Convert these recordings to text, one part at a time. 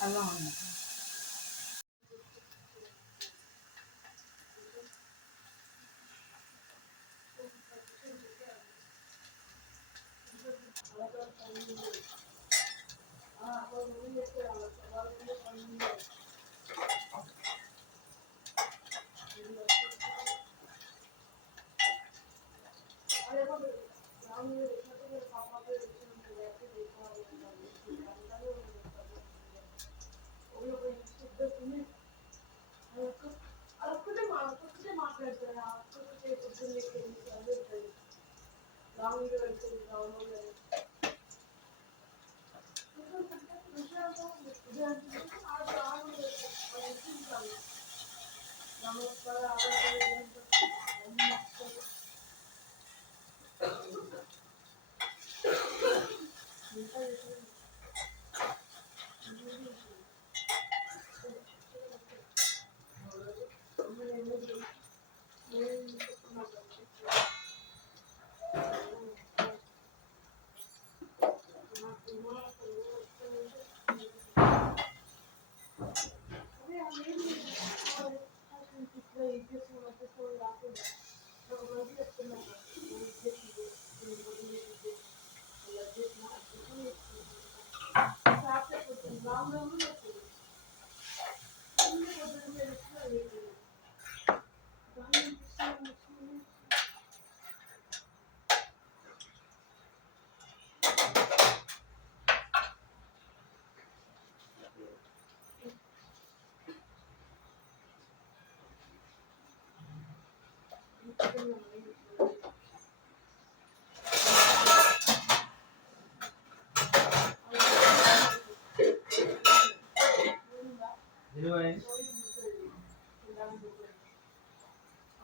అలా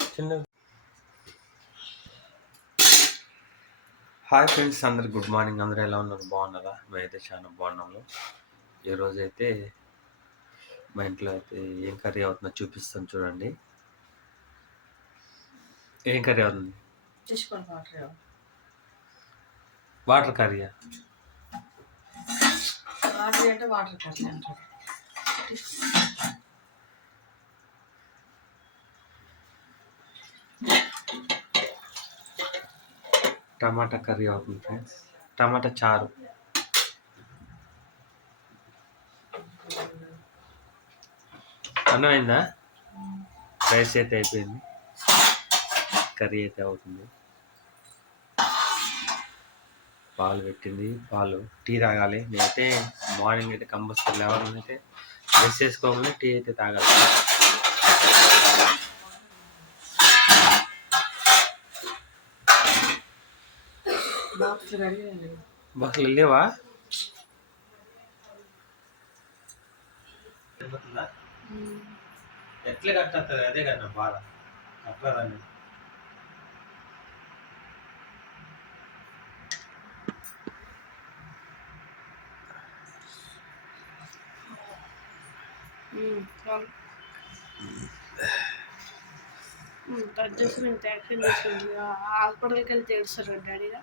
చిన్న hi friends అందరు గుడ్ మార్నింగ్ అందరూ ఎలా ఉన్నారు? బాగున్నారా? మేమైతే చాలా బాగున్నాము. ఈరోజైతే మా ఇంట్లో అయితే ఏం కర్రీ అవుతుందో చూపిస్తాను చూడండి. ఏం కర్రీ అవుతుంది? వాటర్ వాటర్ కర్రీయా? వాటర్ అంటే వాటర్ కర్రీ అంటారు. టమాటా కర్రీ అవుతుంది ఫ్రెండ్స్. టమాటా చారు. అయిందా రైస్ అయితే అయిపోయింది. కర్రీ అయితే అవుతుంది. పాలు పెట్టింది. పాలు టీ తాగాలి. నేనైతే మార్నింగ్ అయితే కంపల్సరీ లేవడం అయితే డ్రెస్ చేసుకోగానే టీ అయితే తాగాలి. బాక్స్ లేవా? ఎట్లా కట్టేస్తుంది అదే కదా బాధ. కట్టరాదని టచ్ చేసి ఇంత యాక్షన్ చేసింది. హాస్పిటల్కి వెళ్తే ఏడుస్తారు డాడీగా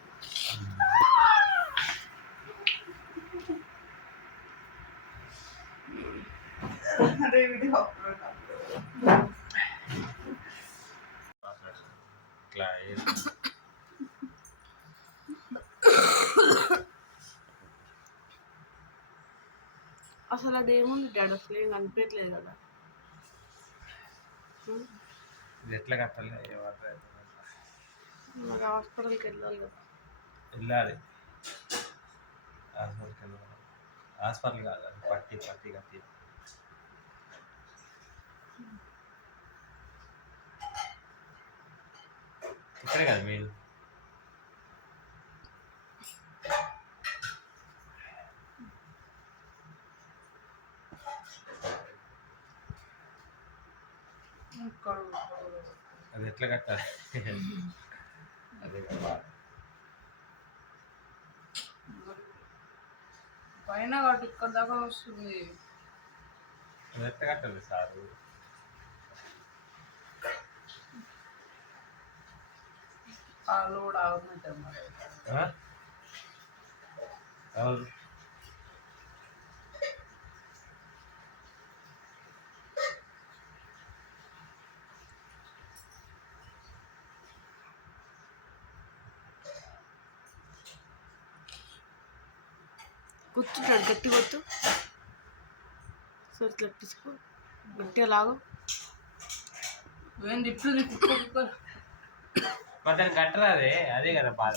అసలు అది ఏముంది డాడీ? అసలు ఏం కనిపించట్లేదు కదా. ఇది ఎట్లా కట్టాలి? హాస్పిటల్కి వెళ్ళాలి కదా. వెళ్ళాలి. హాస్పిటల్కి వెళ్ళాలి. హాస్పిటల్ కాదు పట్టి పట్టి కట్టి. ఇక్కడే కదా మెయిన్ అది ఎట్లా కట్టాలి అదే పైన వాటి ఇక్కడ దాకా వస్తుంది అది ఎట్లా కట్టాలి సారు ఆ లోడ్ ఆగుతుంటాం మరి. ఆ? అవును కూర్చుంటాడు గట్టి కొట్టు సరే ఇట్లా తీసుకో గట్టిగా లాగు. ఏంది ఇప్పుడు కుక్క కుక్క మరి దాన్ని కట్టరాదే అదే కదా బాధ.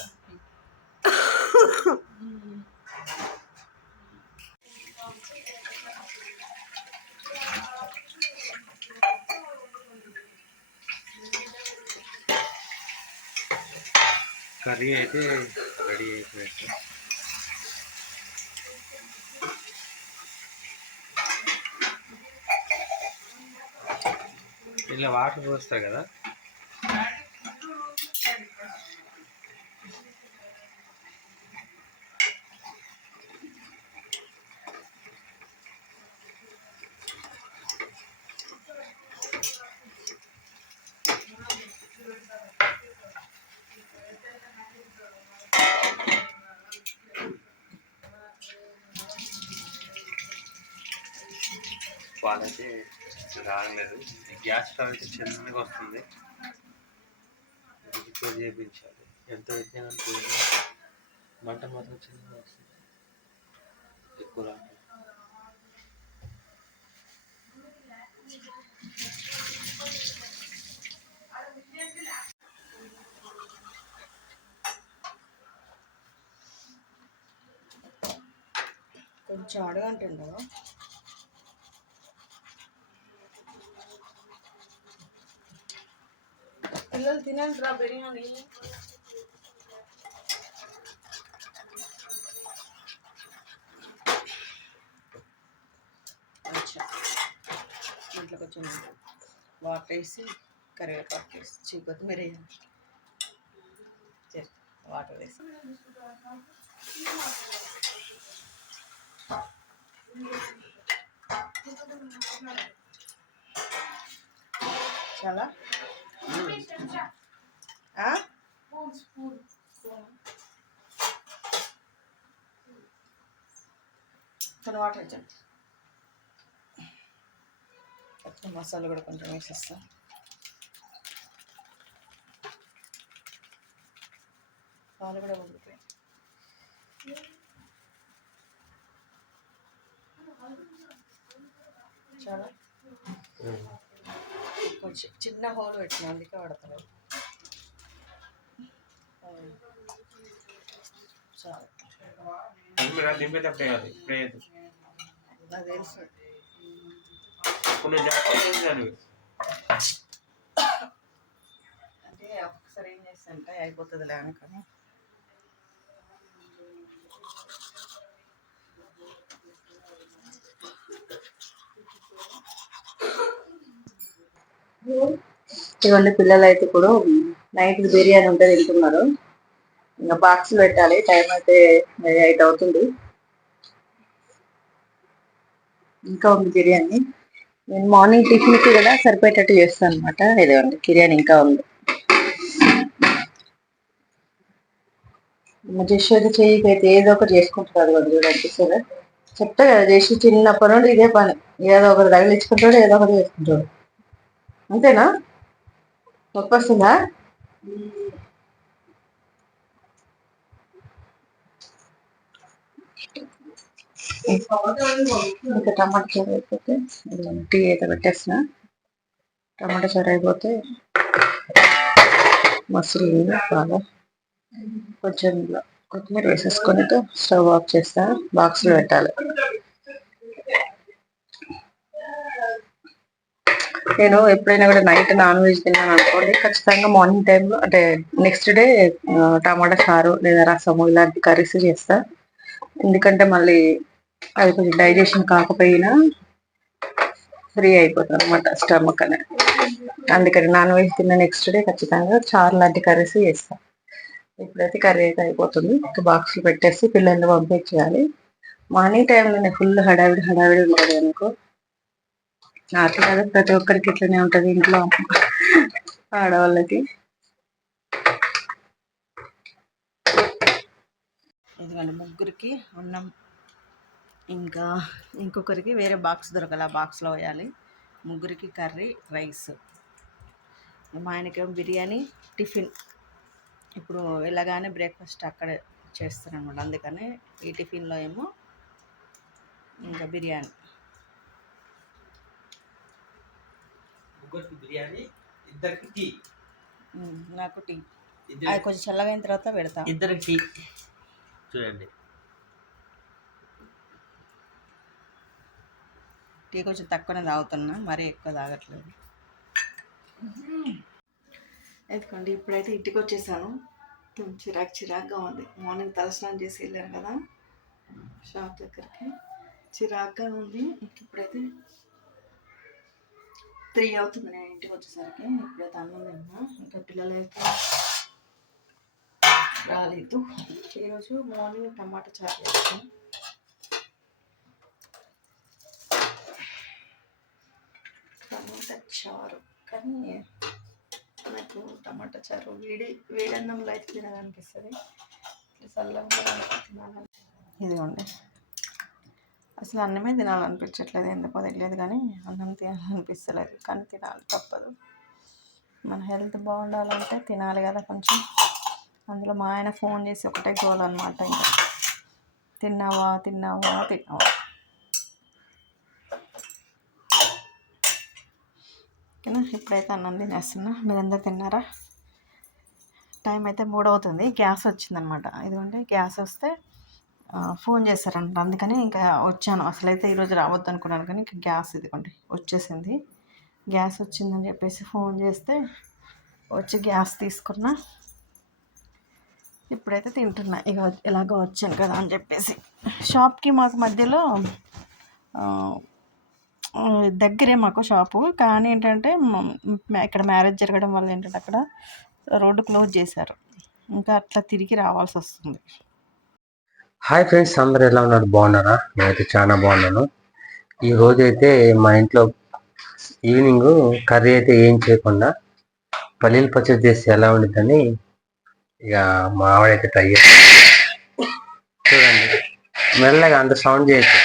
కర్రీ అయితే రెడీ అయిపోయింది. ఇలా వాటర్ పోస్తా కదా? పాలైతే రాలేదు. గ్యాస్ స్టవ్ అయితే చిన్నగా వస్తుంది. రిపేర్ చేయించాలి. ఎంత పెట్టినా మంట మాత్రం చిన్నగా వస్తుంది. ఎక్కువ రాదు. కొంచెం అడగంటుండవు? పిల్లలు తినండి రా బిర్యానీ అచ్చా దీంట్లో కొంచెం వాటర్ వేసి కరివేపాకు వేసి చీ కొత్తిమీర వేయాలి సరే, వాటర్ వేసి చాలా ఆ? కొన్ని వాటర్ ఇచ్చండి మసాలా కూడా కొంచెం వేసిస్తా. పాలు కూడా ఉడికిపోయి చాలా. కొంచెం చిన్న హోల్ పెట్టిన అందుకే పడతలేదు చాలు మీరు దింపేటప్పుడు వేయాలి ఇప్పుడు వేయద్దు నాకు తెలుసు కొన్ని జాగ్రత్తలు చేశాను అంటే ఒక్కసారి ఏం చేస్తానంటే అయిపోతుందిలే అనుకొని ఇవన్నీ పిల్లలు అయితే ఇప్పుడు నైట్ బిర్యానీ ఉంటే తింటున్నారు. ఇంకా బాక్స్ పెట్టాలి టైం అయితే ఎయిట్ అవుతుంది. ఇంకా ఉంది బిర్యానీ. నేను మార్నింగ్ టిఫిన్కి కూడా సరిపోయేటట్టు చేస్తాను అనమాట ఇదిగోండి బిర్యానీ ఇంకా ఉంది. జశ్వతి చెయ్యికి అయితే ఏదో ఒకటి చేసుకుంటారు కదా చూడండి సరే చెప్తా కదా చేసి చిన్నప్పటి నుండి ఇదే పని. ఏదో ఒకటి తగిలించుకుంటాడు ఏదో ఒకటి చేసుకుంటాడు. అంతేనా? నొప్పి వస్తుందా ఇంకా టమాటా చారు అయిపోతే టీ అయితే పెట్టేసిన టమాటా చారు అయిపోతే మసులు బాగా కొంచెం కొత్తిమీర వేసేసుకొని స్టవ్ ఆఫ్ చేస్తా బాక్స్లో పెట్టాలి. నేను ఎప్పుడైనా కూడా నైట్ నాన్ వెజ్ తిన్నాను అనుకోండి ఖచ్చితంగా మార్నింగ్ టైంలో అంటే నెక్స్ట్ డే టమాటా సారు లేదా రసము ఇలాంటి కర్రీస్ చేస్తా. ఎందుకంటే మళ్ళీ అది కొంచెం డైజెషన్ కాకపోయినా ఫ్రీ అయిపోతుంది అనమాట స్టమక్ అనేది అందుకని నాన్ వెజ్ తిన్న నెక్స్ట్ డే ఖచ్చితంగా చారు లాంటి కర్రీస్ చేస్తా. ఇప్పుడైతే కర్రీ అయితే అయిపోతుంది. ఒక పెట్టేసి పిల్లల్ని పంపించేయాలి మార్నింగ్ టైంలోనే ఫుల్ హడావిడి హడావిడి ఉండదు అనుకో నాకు కదా ప్రతి ఒక్కరికి ఇట్లనే ఉంటది ఇంట్లో ఆడవాళ్ళకి. ఎందుకంటే ముగ్గురికి అన్నం. ఇంకా ఇంకొకరికి వేరే బాక్స్ దొరకాలి ఆ బాక్స్లో వేయాలి. ముగ్గురికి కర్రీ రైస్. మా ఆయనకేమో బిర్యానీ టిఫిన్. ఇప్పుడు వెళ్ళగానే బ్రేక్ఫాస్ట్ అక్కడే చేస్తారనమాట అందుకని ఈ టిఫిన్లో ఏమో ఇంకా బిర్యానీ. ముగ్గురికి బిర్యానీ ఇద్దరికి టీ. నాకు టీ. అది ఇద్దరు కొంచెం చల్లగైన తర్వాత పెడతా. ఇద్దరికి టీ. చూడండి. టీ కొంచెం తక్కువనే తాగుతున్నా మరీ ఎక్కువ తాగట్లేదు. ఎందుకండి ఇప్పుడైతే ఇంటికి వచ్చేసాను. కొంచెం చిరాకు చిరాకుగా ఉంది. మార్నింగ్ తలస్నానం చేసి వెళ్ళాను కదా షాప్ దగ్గరికి. చిరాకుగా ఉంది. ఇంక ఇప్పుడైతే త్రీ అవుతుంది నేను ఇంటికి వచ్చేసరికి. ఇప్పుడైతే అన్నం తిన్నా ఇంకా పిల్లలైతే రాలేదు. ఈరోజు మార్నింగ్ టమాటా చారు చేస్తాం. టమాటా చారు. కానీ నాకు టమాటా చారు వేడి వేడన్నంలో అయితే తినాలనిపిస్తుంది ఇట్లా చల్లగా తినాలని ఇదిగోండి. అసలు అన్నమే తినాలనిపించట్లేదు ఎందుకో తెలియదు కానీ అన్నం తినాలనిపిస్తలేదు. కానీ తినాలి తప్పదు. మన హెల్త్ బాగుండాలంటే తినాలి కదా కొంచెం. అందులో మా ఆయన ఫోన్ చేసి ఒకటే గోల్ అనమాట ఇంకా. తిన్నావా తిన్నావా తిన్నావా? ఓకేనా? ఇప్పుడైతే అన్నం తినేస్తున్నా. మీరందరూ తిన్నారా? టైం అయితే మూడవుతుంది. గ్యాస్ వచ్చిందనమాట ఎందుకంటే గ్యాస్ వస్తే ఫోన్ చేశారంట. అందుకని ఇంకా వచ్చాను. అసలైతే ఈరోజు రావద్దు అనుకున్నాను కానీ ఇంకా గ్యాస్ ఇదిగోండి వచ్చేసింది. గ్యాస్ వచ్చిందని చెప్పేసి ఫోన్ చేస్తే వచ్చి గ్యాస్ తీసుకున్నా. ఇప్పుడైతే తింటున్నా. ఇక ఎలాగో వచ్చాను కదా అని చెప్పేసి. షాప్కి మాకు మధ్యలో దగ్గరే మాకు షాపు. కానీ ఏంటంటే ఇక్కడ మ్యారేజ్ జరగడం వల్ల ఏంటంటే అక్కడ రోడ్డు క్లోజ్ చేశారు. ఇంకా అట్లా తిరిగి రావాల్సి వస్తుంది. హాయ్ ఫ్రెండ్స్ అందరూ ఎలా ఉన్నారు? బాగున్నారా? నేనైతే చాలా బాగున్నాను. ఈ రోజు అయితే మా ఇంట్లో ఈవినింగ్ కర్రీ అయితే ఏం చేయకుండా పల్లీలు పచ్చడి చేస్తే ఎలా ఉండిద్దని ఇక మా ఆవిడైతే ట్రై చేస్తుంది చూడండి. మెల్లగా అంత సౌండ్ చేయొచ్చు.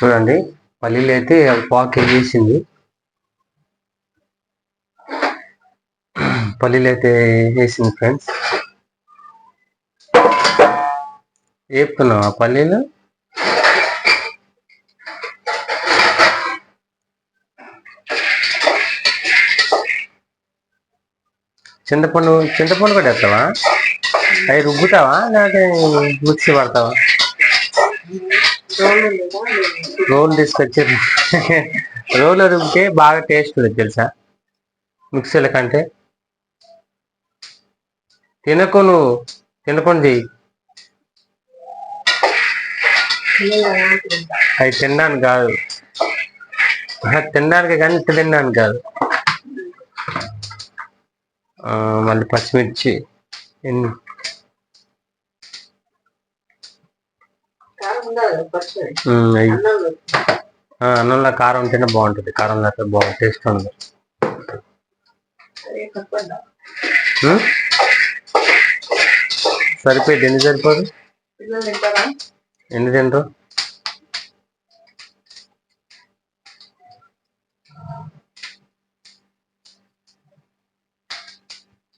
చూడండి. పల్లీలు అయితే పావు వేసింది. పల్లీలు అయితే వేసింది ఫ్రెండ్స్. వేపుతున్నావా పల్లీలు? చింతపండు చింతపండు కూడా వేస్తావా? అవి రుబ్బుతావా? లేకపోతే మిక్సీ పడతావా రోల్ తీసుకొచ్చి రోల్లో రుబ్బితే బాగా టేస్ట్ ఉంది తెలుసా? మిక్సీల కంటే. తినకు నువ్వు. తినకుండా చెయ్యి. అవి తినడానికి కాదు. తినడానికి కానీ ఇంత తినడానికి కాదు. మళ్ళీ పచ్చిమిర్చి ఎన్ని కారం ఉండదు పచ్చడి ఉమ్, అయ్యి. అన్నంలో కారం ఉంటేనే బాగుంటుంది. కారం లేకపోతే బాగుంటుంది టేస్ట్ ఉమ్? సరిపోయింది. ఎన్ని సరిపోదు? తింటారా? ఎన్ని తినరు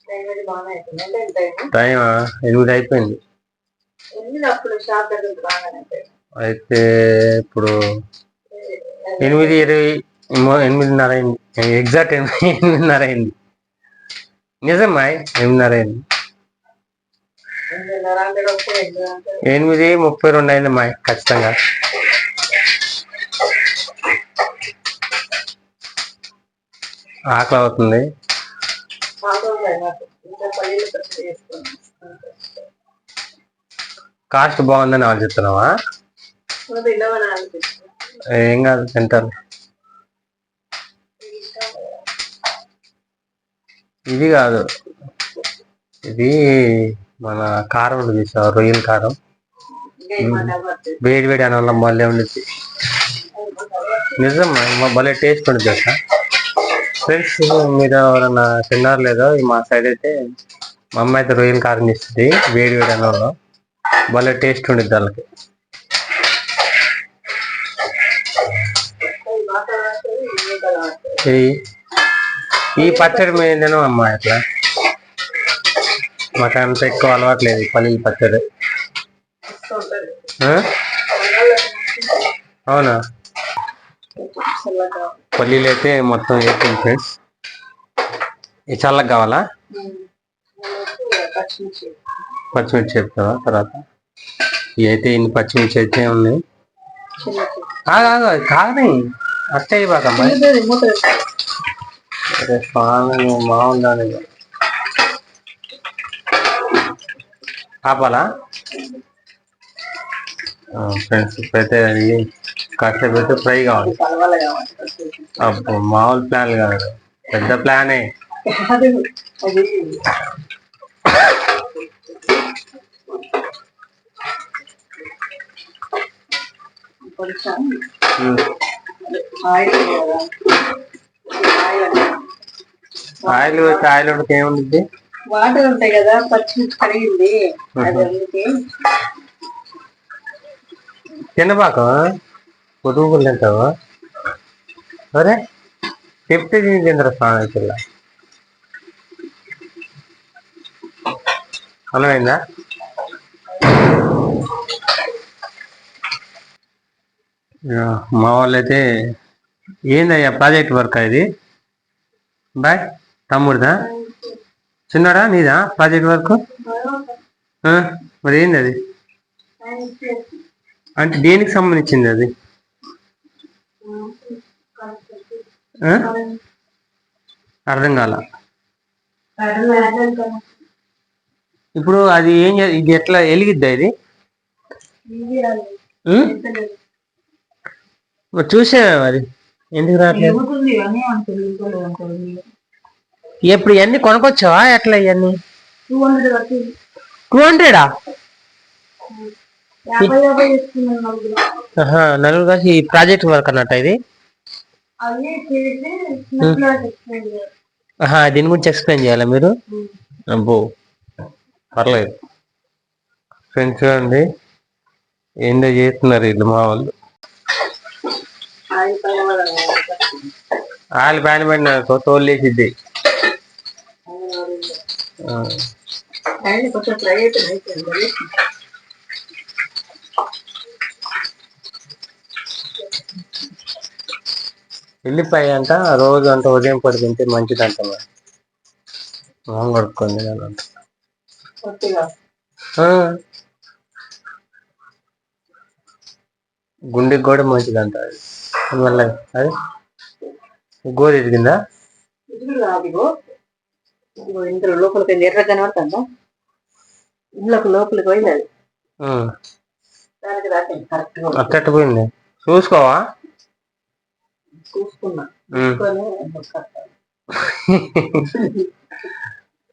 టైం అది బాగానే అవుతుంది అంటే ఎంత టైం టైం ఎనిమిది అయిపోయింది. అయితే ఇప్పుడు ఎనిమిది ఇరవై ఎనిమిదిన్నర అయింది. ఎగ్జాక్ట్ ఎనిమిది ఎనిమిదిన్నర అయింది. నిజమ్మా ఎనిమిదిన్నర అయింది. ఎనిమిది ముప్పై రెండు అయింది మా ఖచ్చితంగా. ఆకలి అవుతుంది మాకు ఉంటాయి నాకు ఇంకా పల్లీలు పచ్చడి చేసుకోండి కాస్ట్ బాగుందని ఆలోచిస్తున్నావా ఏం కాదు తింటారు. ఇది కాదు. ఇది మన కారం ఉంది చూసావా? రొయ్యల కారం. వేడి వేడి అన్నంలో మళ్ళీ ఉండిద్ది నిజం భలే టేస్ట్ ఉంటుంది తెలుసా? ఫ్రెండ్స్ మీరు ఎవరన్నా తిన్నారు లేదో మా సైడ్ అయితే మా అమ్మ అయితే రొయ్యల కారం ఇస్తుంది వేడి వేడి అన్నంలో. భలే టేస్ట్ ఉండిద్ది వాళ్ళకి. ఈ పచ్చడి మేము తినం అమ్మా ఇట్లా మాకు అంత ఎక్కువ అలవాటు లేదు ఈ పల్లీల పచ్చడి? అవునా? పల్లీలు అయితే మొత్తం వేసింది ఫ్రెండ్స్. ఈ చల్లగా కావాలా? పచ్చిమిర్చి చెప్తావా తర్వాత? ఇవైతే అయితే ఇన్ని పచ్చిమిర్చి అయితే ఉన్నాయి కాదు ఆగు, అట్టే బాగా బాగుందని ఆపాలా? ఫ్రెండ్స్ ఇప్పుడైతే అది కాసేపు అయితే ఫ్రై కావాలి. కలవాలి మామూలు ప్లాన్ కాదు. పెద్ద ప్లానే. కొంచెం. ఆయిల్. ఆయిల్ ఆయిల్ ఉడికి ఏముంది వాటర్ ఉంటాయి కదా పచ్చిమిర్చి కడిగింది అది అందుకే. తినబాక? పొదుగులు తింటావా? అరే చెప్తే తింటారా స్వామి పిల్ల? అర్థమైందా? మా వాళ్ళు అయితే ఏందయ్యా ప్రాజెక్ట్ వర్క్ ఇది? బాయ్ తమ్ముడిదా? చిన్నడా నీదా ప్రాజెక్ట్ వర్క్? మరి ఏంది అది? అంటే దేనికి సంబంధించింది అది? అర్థం కాల. ఇప్పుడు అది ఏం ఇది ఎట్లా వెలిగిద్దా ఇది? ఉం? మరి? ఎందుకు రావట్లేదు? ఇప్పుడు ఇవన్నీ కొనుక్కొచ్చావా? ఎట్లా ఇవన్నీ? టూ హండ్రెడ్ నలుగురు. కలిసి ఈ ప్రాజెక్ట్ వర్క్ అన్నట్ట ఇది? దీని గురించి ఎక్స్ప్లెయిన్ చేయాలా మీరు? అబ్బో పర్లేదు. ఫ్రెండ్స్ చూడండి ఏందో చేస్తున్నారు వీళ్ళు మా వాళ్ళు. ఆయిల్ పైన వాళ్ళ పైన పడిన తోలు ఎల్లిపాయ అంట రోజు అంట ఉదయం పొడి తింటే మంచిది అంట మరి. మొహం కడుక్కొని. గుండెకి కూడా మంచిది అంట అది. అందువల్ల అది ఎదిగిందా ఇందులో లోపలికి ఎర్ర కనబడుతుందా ఇంట్లోకి లోపలికి పోయింది అది అట్టట్టు పోయింది చూసుకోవా చూసుకున్నా.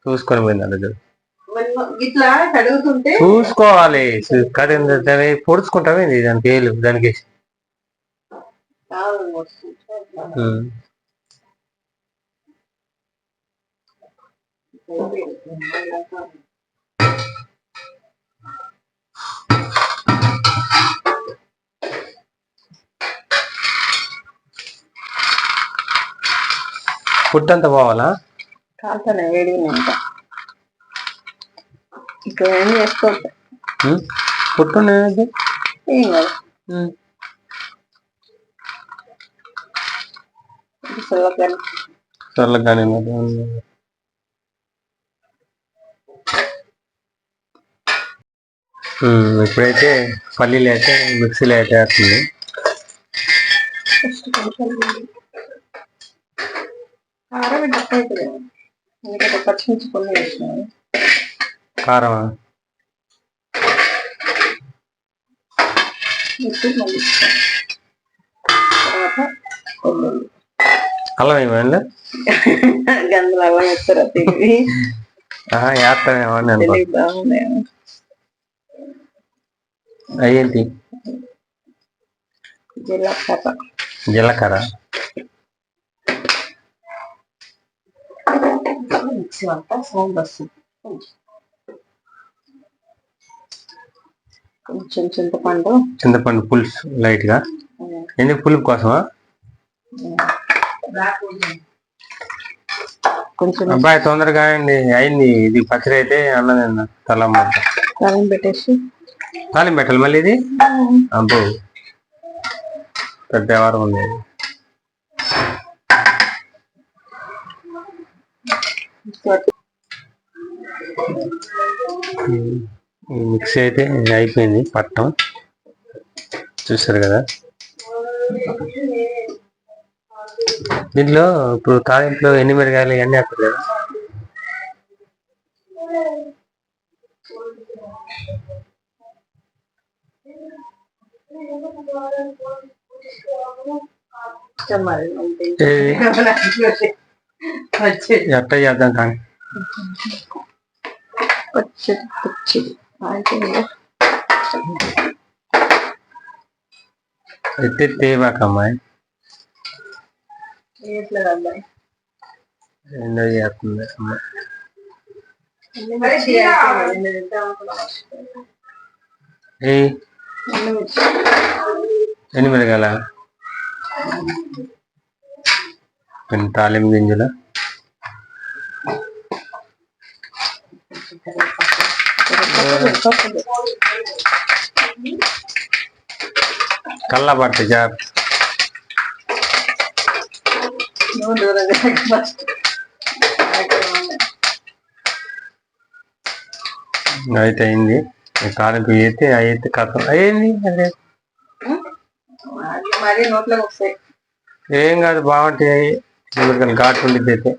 చూసుకొని పోయింది మరి ఇట్లా చూసుకోవాలి కడి పొడుచుకుంటావే దానికి వేలు దానికి అంతా పోవాలా? కాలుతానే వేడిగా ఇంకా. ఇక్కడ ఏం చేసుకోవద్దు ఉండేది ఏం కాదు ఉమ్. ఇది చల్లగానే చల్లగానే ఉమ్, ఇప్పుడైతే పల్లీలు అయితే మిక్సీలో అయితే వేస్తుంది. కారం తక్కువ అవుతుంది ఎందుకంటే పచ్చిమిర్చి కొన్ని వేసినాను. కారం ఉప్పు మళ్ళీ. తర్వాత వెల్లుల్లి అల్లం ఏమైనా గంధలు అలా వేస్తారా తిరిగి వేస్తానేమో అని అనుకో తెలివి బాగున్నాయి అయ్యేంటి జీలకర్ర జీలకర్ర మిక్సీ అంతా సౌండ్ వస్తుంది కొంచెం చింతపండు చింతపండు పులుసు లైట్గా ఎందుకు పులుపు కోసమా కొంచెం అబ్బాయి తొందరగా అయింది అయింది. ఇది పచ్చడి అయితే అన్నది తలమ్మ కారం పెట్టేసి. తాలింపు పెట్టాలి మళ్ళీ ఇది? అబ్బో. పెద్ద వ్యవహారం ఉంది మిక్సీ అయితే అయిపోయింది పట్టం. చూస్తారు కదా? దీంట్లో ఇప్పుడు తాలింపులో ఎన్ని మిరగాయలు ఇవన్నీ ఎట్ట చేద్దాం కానీ పచ్చడి పచ్చడి. అయిపోయిందా? ఎత్తి తేవాక అమ్మాయి వేయట్లేదు అబ్బాయి రెండో చేస్తుంది అమ్మాయి అన్ని మిర్చి అయిపోయింది. నేను ఇద్దాం అనుకున్నా మర్చిపోయాను. ఏ అన్ని మిర్చి. ఎన్ని మిరగాల కొన్ని తాలింపు గింజలు కరివేపాకు. కళ్ళ పడితే జాబ్ నువ్వు దూరంగా. అయితే అయింది తాలింపు అయితే అయితే కథం అయ్యింది అదే. మరీ నోట్లోకి వస్తాయి ఏం కాదు బాగుంటాయి ఘాటు ఉండిద్ది అయితే.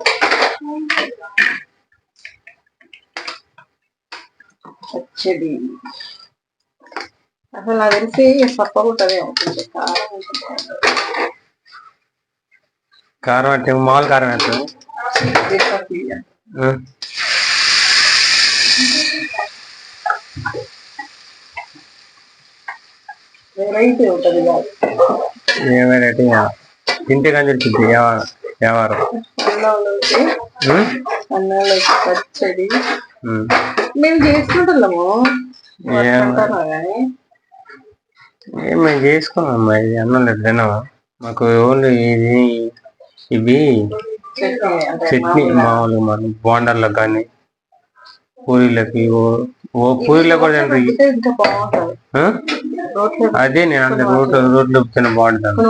పచ్చడి. అసలు నాకు తెలిసి సప్ప ఉంటుంది ఉంటుంది కారం ఉంటుంది. కారం అంటే మామూలు కారం కాదు. ఏమైనా తింటే కానీ తెలిసింది పచ్చడి. మేము చేసుకుంటున్నాము. మేము చేసుకున్నాం అమ్మా ఇది అన్నం లేదు తినమా మాకు ఓన్లీ ఇది ఇవి చట్నీ మామూలుగా మనం బోండాలకు కానీ పూరీలకి ఓ ఓ పూరీలో కూడా అదే నేను అందరు రోడ్లు రోడ్లు తిన బాగుంటాను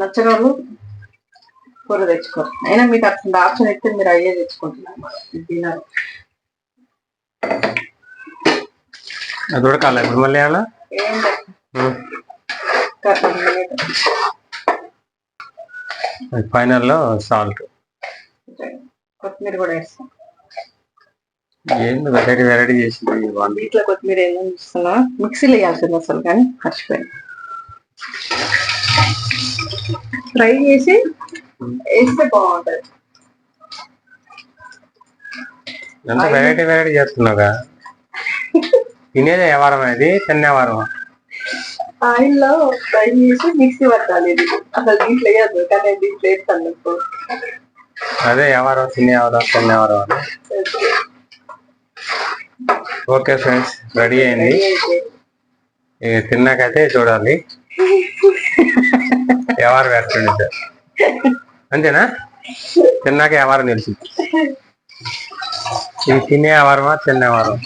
నచ్చని వాళ్ళు కూర తెచ్చుకోరు. అయినా మీకు అట్లా ఆప్షన్ ఇస్తే మీరు అయ్యే తెచ్చుకుంటున్నారు. అది ఉడకాల ఇప్పుడు మళ్ళీ అలా ఏం లేదు. ఇంకా కొన్ని minutes. ఫైనల్లో సాల్ట్. కొత్తిమీర కూడా వేస్తాం. ఏంది వెరైటీ వెరైటీ చేసింది? వీటిలో కొత్తిమీర ఏమో చూస్తున్నా? మిక్సీలో వేయాల్సింది అసలు కానీ మర్చిపోయాను. ఫ్రై చేసి వేస్తే బాగుంటది. ఎంత వెరైటీ వెరైటీ చేస్తున్నావుగా? తినేదే వ్యవహారం అది తినే వ్యవహారం ఆయిల్లో ఫ్రై చేసి మిక్సీ పట్టాలి ఇది. అసలు దీంట్లో వేయద్దు కానీ నేను దీంట్లో వేస్తాను ఇప్పుడు అదే వ్యవహారం తినే అని. ఓకే ఫ్రెండ్స్ రెడీ అయింది. ఇక తిన్నాకైతే చూడాలి. వ్యవహారం వేస్తుండే అంతేనా? తిన్నాక వ్యవహారం తెలుసు ఇది తినే వ్యవహారమా తినే వ్యవహారం